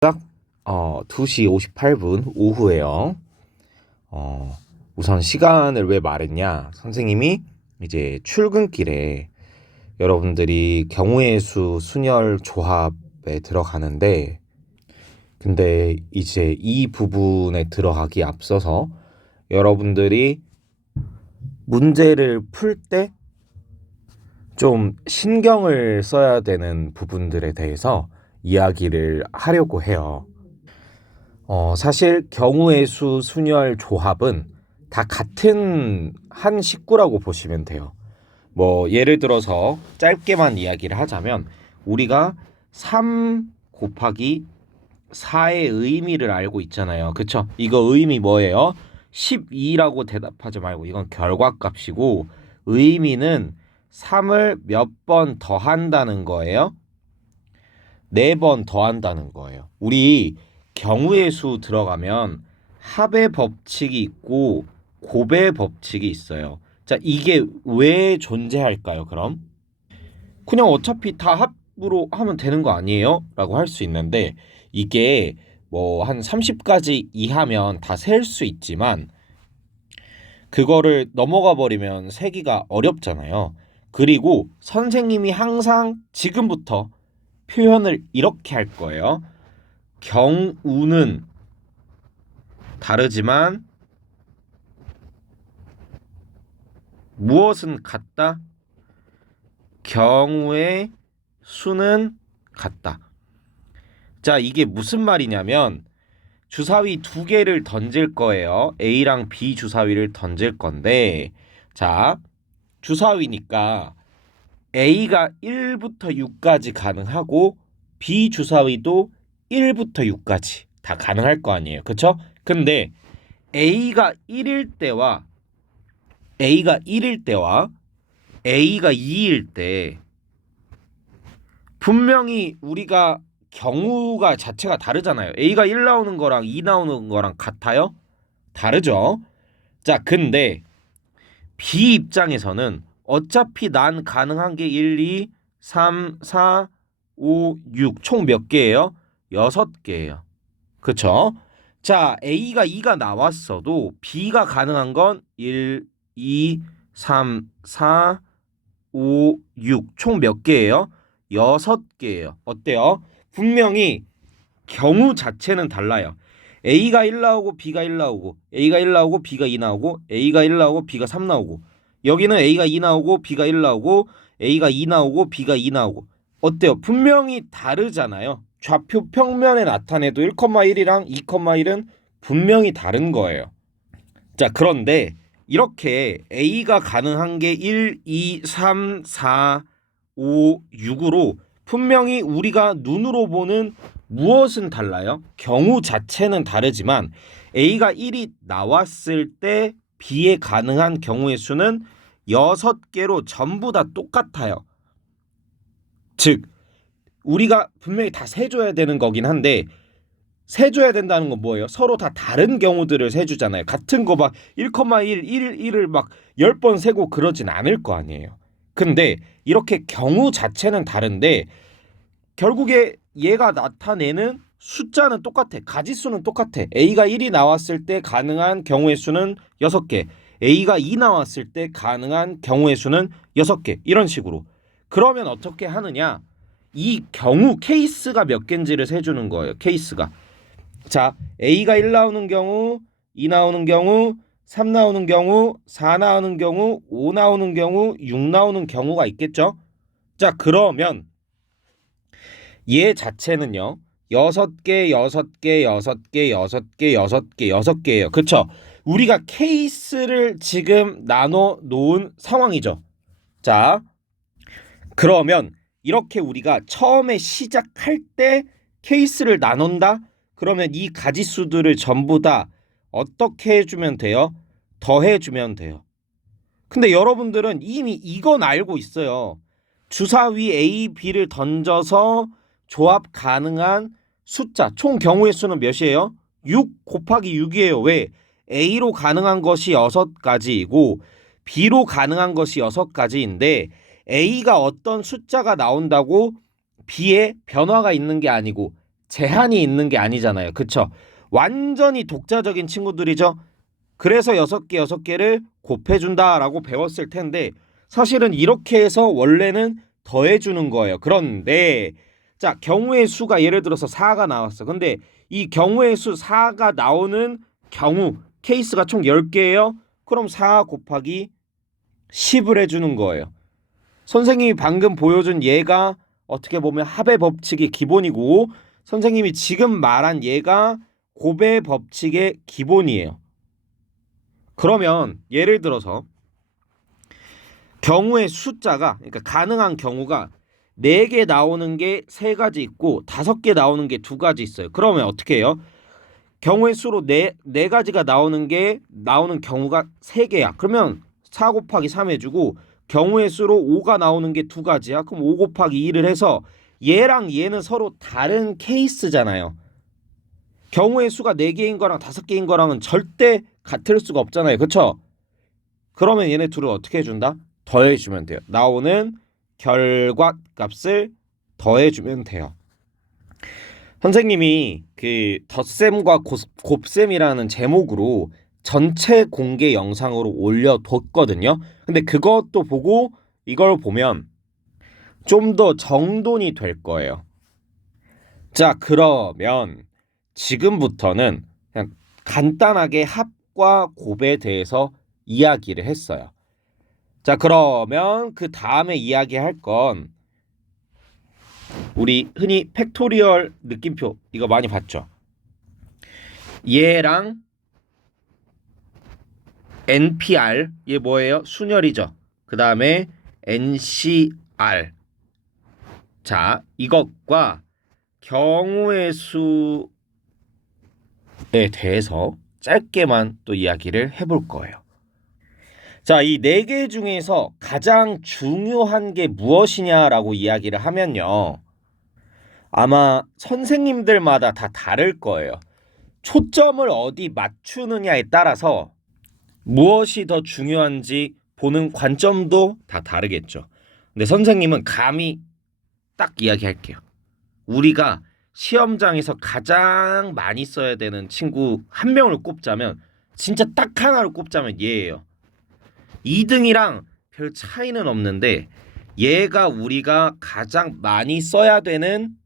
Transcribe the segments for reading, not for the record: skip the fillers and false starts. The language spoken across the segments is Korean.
딱 2시 58분 오후에요. 우선 시간을 왜 말했냐? 선생님이 이제 출근길에 여러분들이 경우의 수 순열 조합에 들어가는데, 근데 이제 이 부분에 들어가기 앞서서 여러분들이 문제를 풀 때 좀 신경을 써야 되는 부분들에 대해서 이야기를 하려고 해요. 사실 경우의 수 순열 조합은 다 같은 한 식구라고 보시면 돼요. 뭐 예를 들어서 짧게만 이야기를 하자면, 우리가 3 곱하기 4의 의미를 알고 있잖아요. 그쵸? 이거 의미 뭐예요? 12라고 대답하지 말고 이건 결과값이고, 의미는 3을 몇 번 더한다는 거예요? 4번 더한다는 거예요. 우리 경우의 수 들어가면 합의 법칙이 있고 곱의 법칙이 있어요. 자, 이게 왜 존재할까요, 그럼? 그냥 어차피 다 합으로 하면 되는 거 아니에요? 라고 할 수 있는데, 이게 뭐 한 30까지 이하면 다 셀 수 있지만 그거를 넘어가 버리면 세기가 어렵잖아요. 그리고 선생님이 항상 지금부터 표현을 이렇게 할 거예요. 경우는 다르지만 무엇은 같다? 경우의 수는 같다. 자, 이게 무슨 말이냐면, 주사위 2개를 던질 거예요. A랑 B 주사위를 던질 건데, 자, 주사위니까 A가 1부터 6까지 가능하고 B 주사위도 1부터 6까지 다 가능할 거 아니에요. 그쵸? 근데 A가 1일 때와 A가 1일 때와 A가 2일 때 분명히 우리가 경우가 자체가 다르잖아요. A가 1 나오는 거랑 2 나오는 거랑 같아요? 다르죠? 자, 근데 B 입장에서는 어차피 난 가능한 게 1, 2, 3, 4, 5, 6 총 몇 개예요? 6개예요. 그쵸? 자, A가 2가 나왔어도 B가 가능한 건 1, 2, 3, 4, 5, 6 총 몇 개예요? 6개예요. 어때요? 분명히 경우 자체는 달라요. A가 1 나오고 B가 1 나오고, A가 1 나오고 B가 2 나오고, A가 1 나오고 B가 3 나오고, 여기는 A가 2 나오고 B가 1 나오고, A가 2 나오고 B가 2 나오고. 어때요? 분명히 다르잖아요. 좌표 평면에 나타내도 1,1이랑 2,1은 분명히 다른 거예요. 자, 그런데 이렇게 A가 가능한 게 1, 2, 3, 4, 5, 6으로 분명히 우리가 눈으로 보는 무엇은 달라요? 경우 자체는 다르지만 A가 1이 나왔을 때 B에 가능한 경우의 수는 6개로 전부 다 똑같아요. 즉, 우리가 분명히 다 세줘야 되는 거긴 한데, 세줘야 된다는 건 뭐예요? 서로 다 다른 경우들을 세주잖아요. 같은 거 막 1,1, 1을 막 10번 세고 그러진 않을 거 아니에요. 근데 이렇게 경우 자체는 다른데 결국에 얘가 나타내는 숫자는 똑같아. 가지수는 똑같아. A가 1이 나왔을 때 가능한 경우의 수는 6개. A가 2 나왔을 때 가능한 경우의 수는 6개. 이런 식으로. 그러면 어떻게 하느냐? 이 경우 케이스가 몇 개인지를 세주는 거예요. 케이스가. 자, A가 1 나오는 경우, 2 나오는 경우, 3 나오는 경우, 4 나오는 경우, 5 나오는 경우, 6 나오는 경우가 있겠죠? 자, 그러면 얘 자체는요, 6개, 6개, 6개, 6개, 6개, 6개예요. 그쵸? 우리가 케이스를 지금 나눠 놓은 상황이죠. 자, 그러면 이렇게 우리가 처음에 시작할 때 케이스를 나눈다? 그러면 이 가지수들을 전부 다 어떻게 해주면 돼요? 더해주면 돼요. 근데 여러분들은 이미 이건 알고 있어요. 주사위 A, B를 던져서 조합 가능한 숫자, 총 경우의 수는 몇이에요? 6 곱하기 6이에요. 왜? A로 가능한 것이 6가지이고 B로 가능한 것이 6가지인데, A가 어떤 숫자가 나온다고 B에 변화가 있는 게 아니고 제한이 있는 게 아니잖아요. 그쵸? 완전히 독자적인 친구들이죠. 그래서 6개 곱해준다라고 배웠을 텐데 사실은 이렇게 해서 원래는 더해주는 거예요. 그런데 자, 경우의 수가 예를 들어서 4가 나왔어. 근데 이 경우의 수 4가 나오는 경우 케이스가 총 10개예요. 그럼 4 곱하기 10을 해주는 거예요. 선생님이 방금 보여준 얘가 어떻게 보면 합의 법칙의 기본이고 선생님이 지금 말한 얘가 곱의 법칙의 기본이에요. 그러면 예를 들어서 경우의 숫자가 그러니까 가능한 경우가 4개 나오는 게 3가지 있고 5개 나오는 게 2가지 있어요. 그러면 어떻게 해요? 경우의 수로 네 가지가 나오는 경우가 3개야. 그러면 4 곱하기 3 해주고 경우의 수로 5가 나오는 게 2가지야. 그럼 5 곱하기 2를 해서 얘랑 얘는 서로 다른 케이스잖아요. 경우의 수가 4개인 거랑 5개인 거랑은 절대 같을 수가 없잖아요. 그렇죠? 그러면 얘네 둘을 어떻게 해준다? 더해주면 돼요. 나오는 결과값을 더해주면 돼요. 선생님이 그 덧셈과 곱셈이라는 제목으로 전체 공개 영상으로 올려뒀거든요. 근데 그것도 보고 이걸 보면 좀 더 정돈이 될 거예요. 자, 그러면 지금부터는 그냥 간단하게 합과 곱에 대해서 이야기를 했어요. 자, 그러면 그 다음에 이야기할 건 우리 흔히 팩토리얼 느낌표 이거 많이 봤죠? 얘랑 NPR 얘 뭐예요? 순열이죠. 그 다음에 NCR 자 이것과 경우의 수에 대해서 짧게만 또 이야기를 해볼 거예요. 자, 이 4개 중에서 가장 중요한 게 무엇이냐라고 이야기를 하면요. 아마 선생님들마다 다 다를 거예요. 초점을 어디 맞추느냐에 따라서 무엇이 더 중요한지 보는 관점도 다 다르겠죠. 근데 선생님은 감히 딱 이야기할게요. 우리가 시험장에서 가장 많이 써야 되는 친구 한 명을 꼽자면 진짜 딱 하나를 꼽자면 얘예요. 2등이랑 별 차이는 없는데 얘가 우리가 가장 많이 써야 되는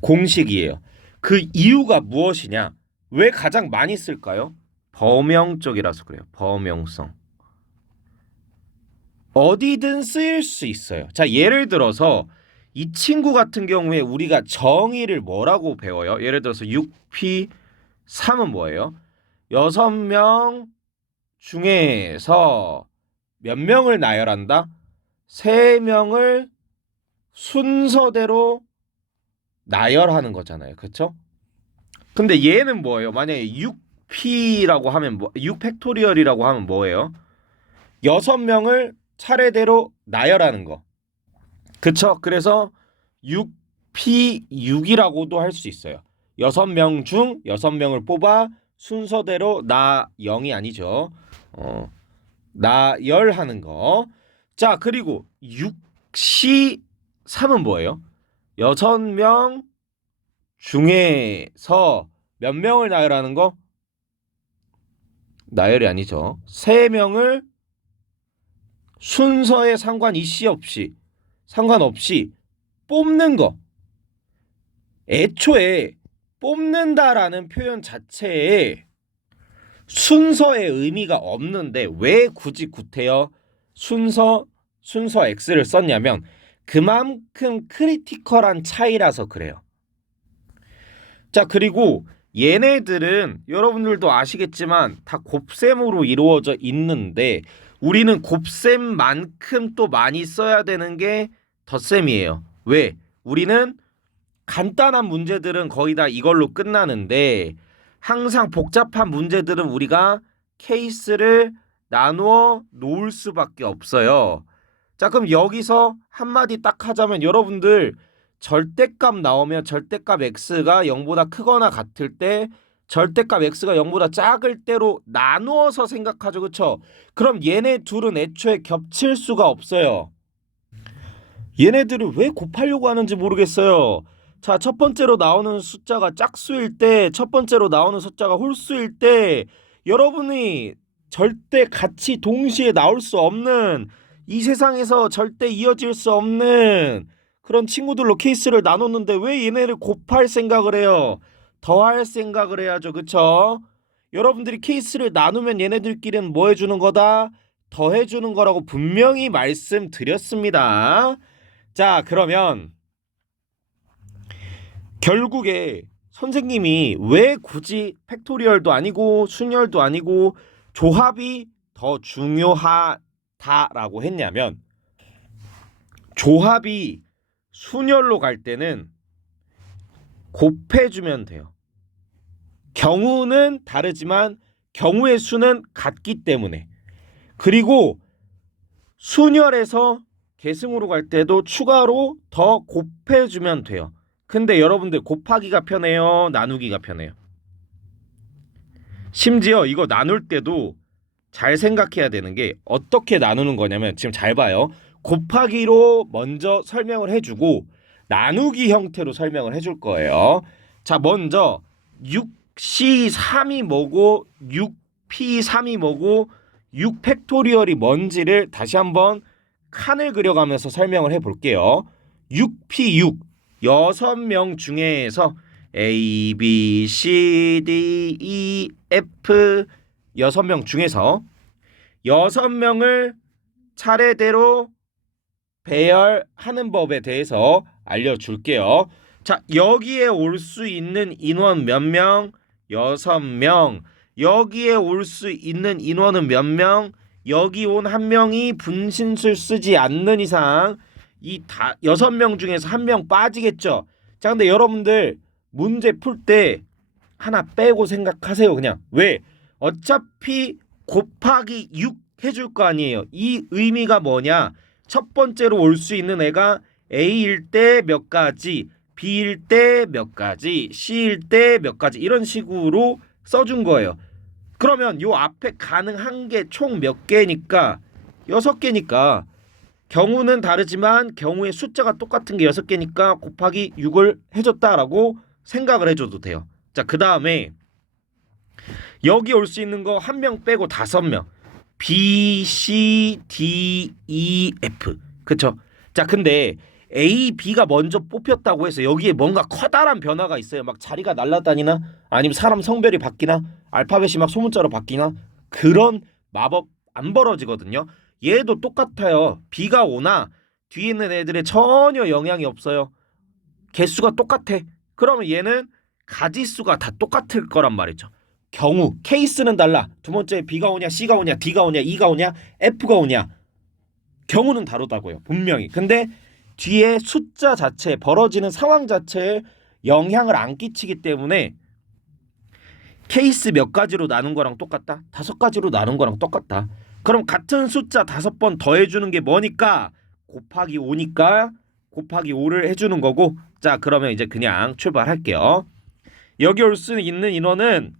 공식이에요. 그 이유가 무엇이냐? 왜 가장 많이 쓸까요? 범용적이라서 그래요. 범용성. 어디든 쓰일 수 있어요. 자, 예를 들어서 이 친구 같은 경우에 우리가 정의를 뭐라고 배워요? 예를 들어서 6P3은 뭐예요? 6명 중에서 몇 명을 나열한다? 3명을 순서대로 나열하는 거잖아요. 그렇죠? 근데 얘는 뭐예요? 만약에 6P라고 하면 6팩토리얼이라고 하면 뭐예요? 6명을 차례대로 나열하는 거. 그쵸? 그래서 6P6이라고도 할 수 있어요. 6명 중 6명을 뽑아 순서대로 나 0이 아니죠. 나열하는 거. 자, 그리고 6C3은 뭐예요? 6명 중에서 몇 명을 나열하는 거? 나열이 아니죠. 3명을 순서에 상관없이 뽑는 거. 애초에 뽑는다라는 표현 자체에 순서의 의미가 없는데 왜 굳이 구태여 순서 X를 썼냐면 그만큼 크리티컬한 차이라서 그래요. 자, 그리고 얘네들은 여러분들도 아시겠지만 다 곱셈으로 이루어져 있는데 우리는 곱셈만큼 또 많이 써야 되는 게 덧셈이에요. 왜? 우리는 간단한 문제들은 거의 다 이걸로 끝나는데 항상 복잡한 문제들은 우리가 케이스를 나누어 놓을 수밖에 없어요. 자, 그럼 여기서 한마디 딱 하자면 여러분들 절대값 나오면 절대값 x가 0보다 크거나 같을 때 절대값 x가 0보다 작을 때로 나누어서 생각하죠. 그쵸? 그럼 얘네 둘은 애초에 겹칠 수가 없어요. 얘네들을 왜 곱하려고 하는지 모르겠어요. 자, 첫 번째로 나오는 숫자가 짝수일 때, 첫 번째로 나오는 숫자가 홀수일 때 여러분이 절대 같이 동시에 나올 수 없는, 이 세상에서 절대 이어질 수 없는 그런 친구들로 케이스를 나눴는데 왜 얘네를 곱할 생각을 해요? 더할 생각을 해야죠. 그쵸? 여러분들이 케이스를 나누면 얘네들끼리는 뭐 해주는 거다? 더해주는 거라고 분명히 말씀드렸습니다. 자, 그러면 결국에 선생님이 왜 굳이 팩토리얼도 아니고 순열도 아니고 조합이 더 중요하다라고 했냐면, 조합이 순열로 갈 때는 곱해주면 돼요. 경우는 다르지만 경우의 수는 같기 때문에. 그리고 순열에서 계승으로 갈 때도 추가로 더 곱해주면 돼요. 근데 여러분들 곱하기가 편해요? 나누기가 편해요? 심지어 이거 나눌 때도 잘 생각해야 되는 게, 어떻게 나누는 거냐면 지금 잘 봐요. 곱하기로 먼저 설명을 해주고 나누기 형태로 설명을 해줄 거예요. 자, 먼저 6C3이 뭐고 6P3이 뭐고 6팩토리얼이 뭔지를 다시 한번 칸을 그려가면서 설명을 해볼게요. 6P6 6명 중에서 A, B, C, D, E, F 6명 중에서 6명을 차례대로 배열하는 법에 대해서 알려줄게요. 자, 여기에 올 수 있는 인원 몇 명? 6명. 여기에 올 수 있는 인원은 몇 명? 여기 온 한 명이 분신술 쓰지 않는 이상 이 6명 중에서 한 명 빠지겠죠. 자, 근데 여러분들 문제 풀 때 하나 빼고 생각하세요. 그냥 왜? 어차피 곱하기 6 해줄 거 아니에요. 이 의미가 뭐냐? 첫 번째로 올 수 있는 애가 A일 때 몇 가지, B일 때 몇 가지, C일 때 몇 가지, 이런 식으로 써준 거예요. 그러면 요 앞에 가능한 게 총 몇 개니까? 6개니까 경우는 다르지만 경우의 숫자가 똑같은 게 6개니까 곱하기 6을 해줬다라고 생각을 해줘도 돼요. 자, 그 다음에 여기 올 수 있는 거 한 명 빼고 5명. B, C, D, E, F. 그쵸? 자, 근데 A, B가 먼저 뽑혔다고 해서 여기에 뭔가 커다란 변화가 있어요. 막 자리가 날아다니나 아니면 사람 성별이 바뀌나 알파벳이 막 소문자로 바뀌나 그런 마법 안 벌어지거든요. 얘도 똑같아요. B가 오나 뒤에 있는 애들에 전혀 영향이 없어요. 개수가 똑같아. 그러면 얘는 가지수가 다 똑같을 거란 말이죠. 경우, 케이스는 달라. 두 번째 B가 오냐, C가 오냐, D가 오냐, E가 오냐, F가 오냐. 경우는 다르다고요. 분명히. 근데 뒤에 숫자 자체, 벌어지는 상황 자체에 영향을 안 끼치기 때문에 케이스 몇 가지로 나눈 거랑 똑같다? 5가지로 나눈 거랑 똑같다. 그럼 같은 숫자 5번 더해주는 게 뭐니까? 곱하기 5니까 곱하기 5를 해주는 거고. 자, 그러면 이제 그냥 출발할게요. 여기 올 수 있는 인원은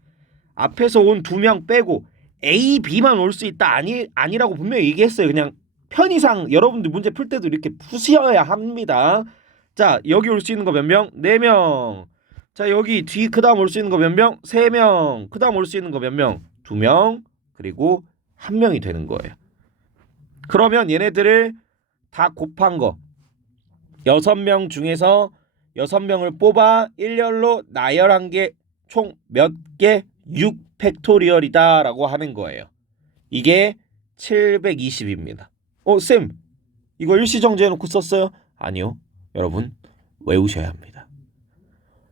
앞에서 온 2명 빼고 A, B만 올 수 있다 아니라고 분명히 얘기했어요. 그냥 편의상 여러분들 문제 풀 때도 이렇게 푸셔야 합니다. 자, 여기 올 수 있는 거 몇 명? 4명. 자, 여기 뒤 그다음 올 수 있는 거 몇 명? 3명. 그다음 올 수 있는 거 몇 명? 2명. 그리고 1명이 되는 거예요. 그러면 얘네들을 다 곱한 거 6명 중에서 6명을 뽑아 일렬로 나열한 게 총 몇 개? 6팩토리얼이다 라고 하는 거예요. 이게 720입니다. 쌤, 이거 일시정지 해놓고 썼어요? 아니요. 여러분, 외우셔야 합니다.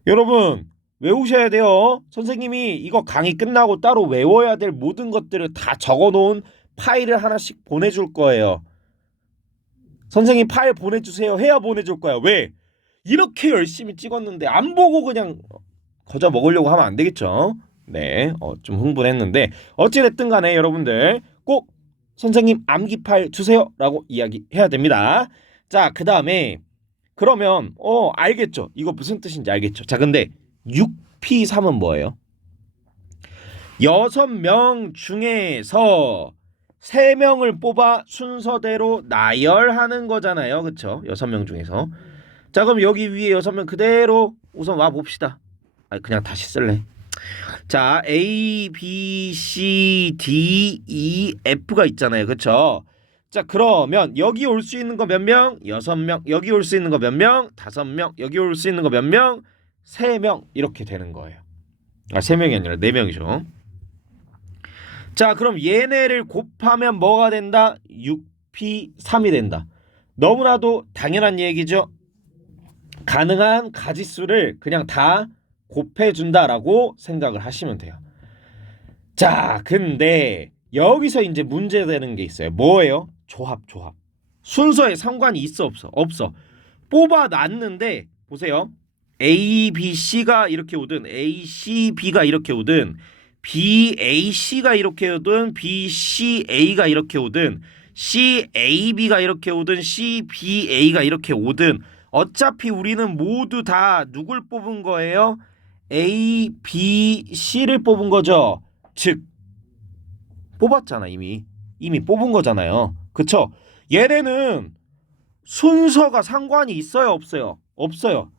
여러분, 외우셔야 돼요. 선생님이 이거 강의 끝나고 따로 외워야 될 모든 것들을 다 적어놓은 파일을 하나씩 보내줄 거예요. 선생님 파일 보내주세요 해야 보내줄 거야. 왜? 이렇게 열심히 찍었는데 안 보고 그냥 거저 먹으려고 하면 안 되겠죠. 네, 좀 흥분했는데 어찌됐든 간에 여러분들 꼭 선생님 암기 파일 주세요 라고 이야기해야 됩니다. 자, 그 다음에 그러면 알겠죠. 이거 무슨 뜻인지 알겠죠. 자, 근데 6P3은 뭐예요? 6명 중에서 3명을 뽑아 순서대로 나열하는 거잖아요. 그쵸? 6명 중에서. 자, 그럼 여기 위에 6명 그대로 우선 와 봅시다. 아, 그냥 다시 쓸래. 자, A, B, C, D, E, F가 있잖아요. 그쵸? 자, 그러면 여기 올 수 있는 거 몇 명? 6명. 여기 올 수 있는 거 몇 명? 5명. 여기 올 수 있는 거 몇 명? 3명. 이렇게 되는 거예요. 아, 3명이 아니라 4명이죠. 자, 그럼 얘네를 곱하면 뭐가 된다? 6P3이 된다. 너무나도 당연한 얘기죠. 가능한 가지수를 그냥 다 곱해준다라고 생각을 하시면 돼요. 자, 근데 여기서 이제 문제되는 게 있어요. 뭐예요? 조합. 순서에 상관이 있어 없어? 없어. 뽑아놨는데 보세요. A, B, C가 이렇게 오든 A, C, B가 이렇게 오든 B, A, C가 이렇게 오든 B, C, A가 이렇게 오든 C, A, B가 이렇게 오든 C, B, A가 이렇게 오든 어차피 우리는 모두 다 누굴 뽑은 거예요? A, B, C를 뽑은 거죠. 즉 뽑았잖아. 이미 뽑은 거잖아요. 그쵸? 얘네는 순서가 상관이 있어요 없어요? 없어요.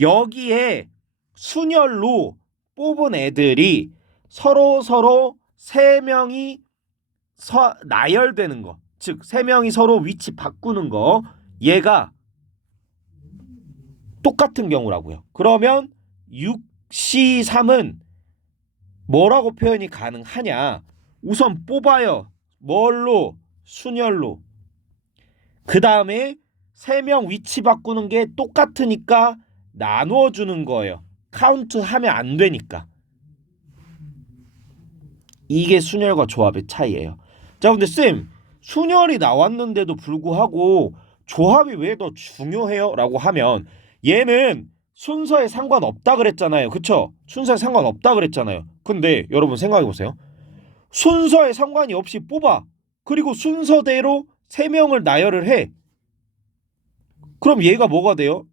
여기에 순열로 뽑은 애들이 서로 3명이 나열되는 거, 즉 3명이 서로 위치 바꾸는 거, 얘가 똑같은 경우라고요. 그러면 6C3은 뭐라고 표현이 가능하냐? 우선 뽑아요. 뭘로? 순열로. 그 다음에 3명 위치 바꾸는 게 똑같으니까 나누어주는 거예요. 카운트하면 안 되니까. 이게 순열과 조합의 차이예요. 자, 근데 쌤, 순열이 나왔는데도 불구하고 조합이 왜 더 중요해요? 라고 하면 얘는 순서에 상관없다 그랬잖아요. 그쵸? 순서에 상관없다 그랬잖아요. 근데 여러분 생각해보세요. 순서에 상관이 없이 뽑아. 그리고 순서대로 3명을 나열을 해. 그럼 얘가 뭐가 돼요?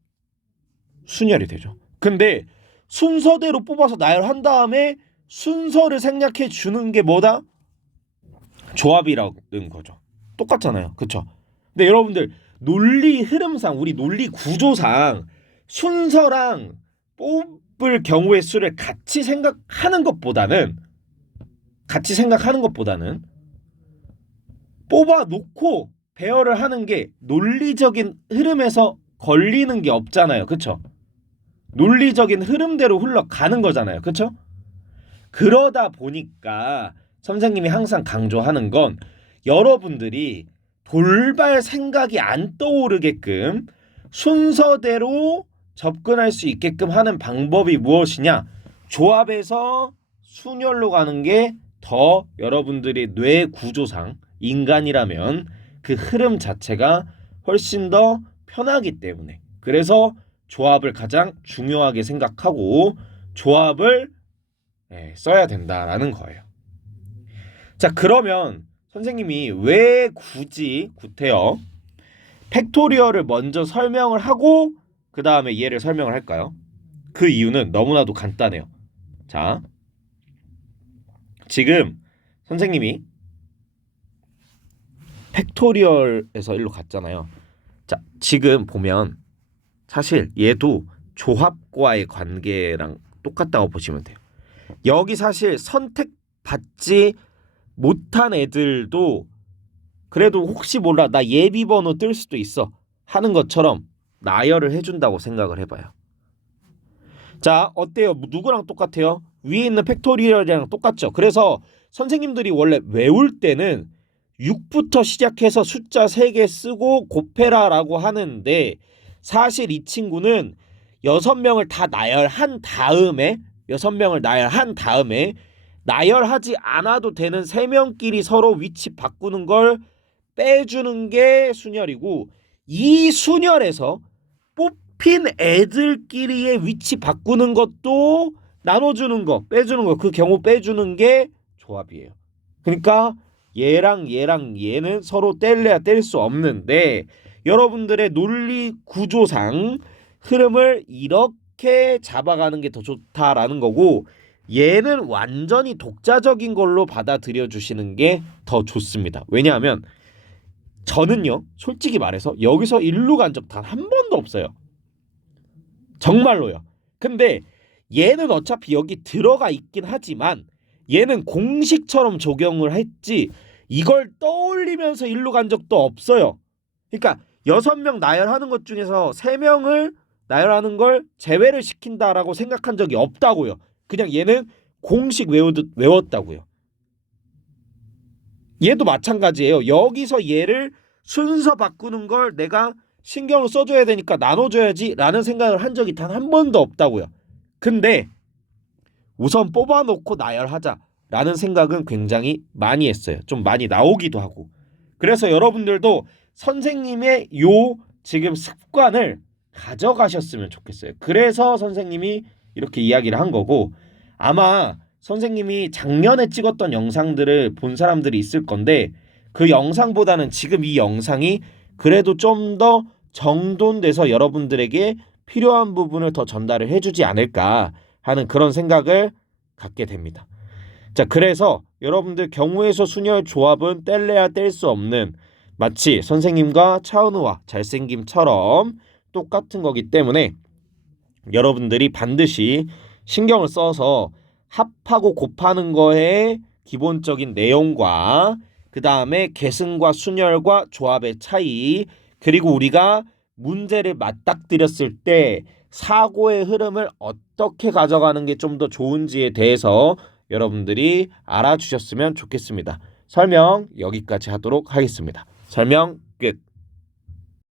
순열이 되죠. 근데 순서대로 뽑아서 나열한 다음에 순서를 생략해 주는 게 뭐다? 조합이라는 거죠. 똑같잖아요. 그쵸? 근데 여러분들 논리 흐름상, 우리 논리 구조상 순서랑 뽑을 경우의 수를 같이 생각하는 것보다는 뽑아 놓고 배열을 하는 게 논리적인 흐름에서 걸리는 게 없잖아요. 그쵸? 논리적인 흐름대로 흘러가는 거잖아요. 그쵸? 그러다 보니까 선생님이 항상 강조하는 건 여러분들이 돌발 생각이 안 떠오르게끔 순서대로 접근할 수 있게끔 하는 방법이 무엇이냐? 조합에서 순열로 가는 게 더 여러분들이 뇌 구조상 인간이라면 그 흐름 자체가 훨씬 더 편하기 때문에, 그래서 조합을 가장 중요하게 생각하고 조합을 써야 된다라는 거예요. 자, 그러면 선생님이 왜 굳이 구태여 팩토리얼을 먼저 설명을 하고 그 다음에 얘를 설명을 할까요? 그 이유는 너무나도 간단해요. 자, 지금 선생님이 팩토리얼에서 일로 갔잖아요. 자, 지금 보면 사실 얘도 조합과의 관계랑 똑같다고 보시면 돼요. 여기 사실 선택받지 못한 애들도 그래도 혹시 몰라 나 예비 번호 뜰 수도 있어 하는 것처럼 나열을 해준다고 생각을 해봐요. 자, 어때요? 누구랑 똑같아요? 위에 있는 팩토리얼이랑 똑같죠? 그래서 선생님들이 원래 외울 때는 6부터 시작해서 숫자 3개 쓰고 곱해라라고 하는데 사실 이 친구는 6명을 다 나열한 다음에 나열하지 않아도 되는 3명끼리 서로 위치 바꾸는 걸 빼주는 게 순열이고, 이 순열에서 뽑힌 애들끼리의 위치 바꾸는 것도 나눠주는 거, 빼주는 거, 그 경우 빼주는 게 조합이에요. 그러니까 얘랑 얘는 서로 뗄래야 뗄 수 없는데 여러분들의 논리 구조상 흐름을 이렇게 잡아가는 게 더 좋다라는 거고, 얘는 완전히 독자적인 걸로 받아들여 주시는 게 더 좋습니다. 왜냐하면 저는요, 솔직히 말해서 여기서 일로 간 적 단 한 번도 없어요. 정말로요. 근데 얘는 어차피 여기 들어가 있긴 하지만 얘는 공식처럼 적용을 했지 이걸 떠올리면서 일로 간 적도 없어요. 그러니까 6명 나열하는 것 중에서 3명을 나열하는 걸 제외를 시킨다라고 생각한 적이 없다고요. 그냥 얘는 공식 외우듯 외웠다고요. 얘도 마찬가지예요. 여기서 얘를 순서 바꾸는 걸 내가 신경을 써줘야 되니까 나눠줘야지 라는 생각을 한 적이 단 한 번도 없다고요. 근데 우선 뽑아놓고 나열하자라는 생각은 굉장히 많이 했어요. 좀 많이 나오기도 하고. 그래서 여러분들도 선생님의 요 지금 습관을 가져가셨으면 좋겠어요. 그래서 선생님이 이렇게 이야기를 한 거고 아마 선생님이 작년에 찍었던 영상들을 본 사람들이 있을 건데 그 영상보다는 지금 이 영상이 그래도 좀 더 정돈돼서 여러분들에게 필요한 부분을 더 전달을 해주지 않을까 하는 그런 생각을 갖게 됩니다. 자, 그래서 여러분들 경우에서 순열 조합은 뗄래야 뗄 수 없는 마치 선생님과 차은우와 잘생김처럼 똑같은 거기 때문에 여러분들이 반드시 신경을 써서 합하고 곱하는 거에 기본적인 내용과 그 다음에 계승과 순열과 조합의 차이 그리고 우리가 문제를 맞닥뜨렸을 때 사고의 흐름을 어떻게 가져가는 게 좀 더 좋은지에 대해서 여러분들이 알아주셨으면 좋겠습니다. 설명 여기까지 하도록 하겠습니다. 설명